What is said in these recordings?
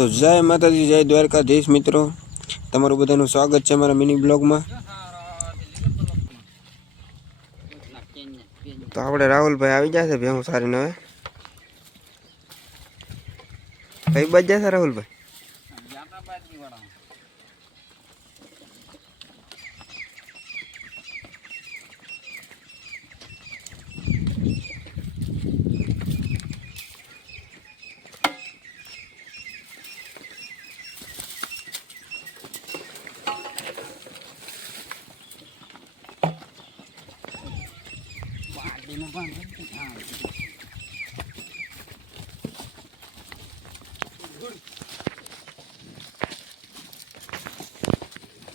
तो जय माताजी जय द्वारकाधीश मित्रों, तमारू बधानुं स्वागत है हमारा मिनी ब्लॉग में। तो आपणे राहुल भाई आई जाए भेहूं सारी ने कई बज जाए राहुल भाई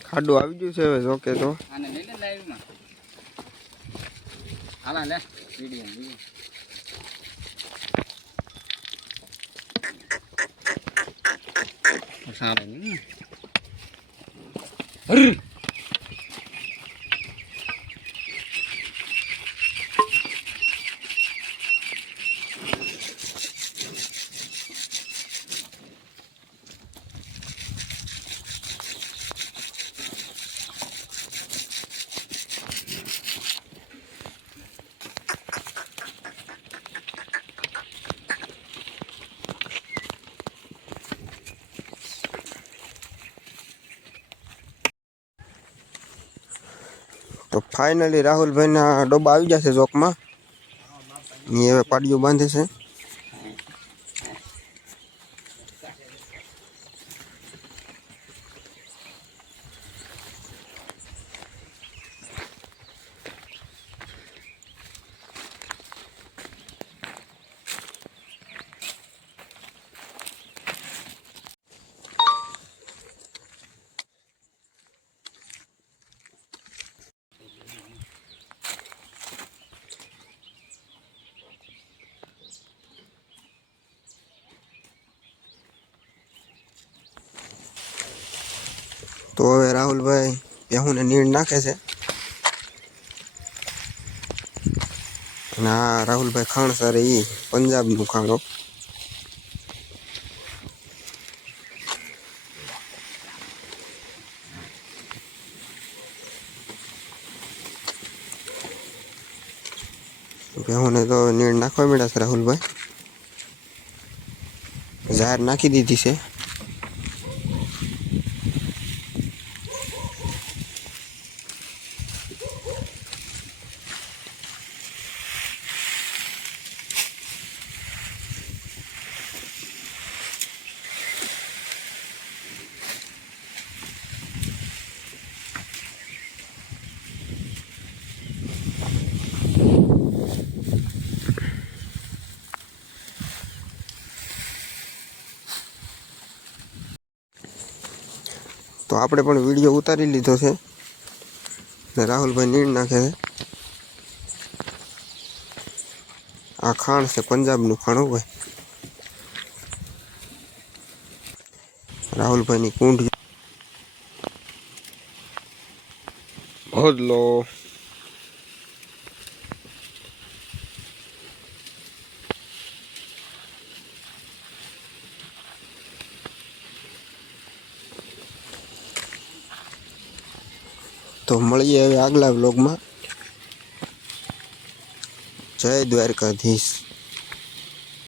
खाडू આવી ગયું છે હવે જોકે તો આને લઈ લે લાઈવ માં હાલા લે વિડિયો સારે ને तो फाइनली राहुल भाई ना डोबा आ जाए जोक में ये पाड़ियों बांधे से तो हवे राहुल भाई बेहू ने नीण नाखे छे ना राहुल भाई खाण सारे ई पंजाब नु खाणो बेहू ने तो नीण नाखवा मेड़ा छे राहुल भाई जार नाखी दीधी छे। तो आपणे पण वीडियो उतारी लीधो छे ने राहुल भाई नीण नाखे छे। आ खाण से पंजाब नु खाणो भाई राहुल भाई नी कूंड भोदलो तो મળીએ હવે આગલા વ્લોગ માં। જય દ્વારકાધીશ।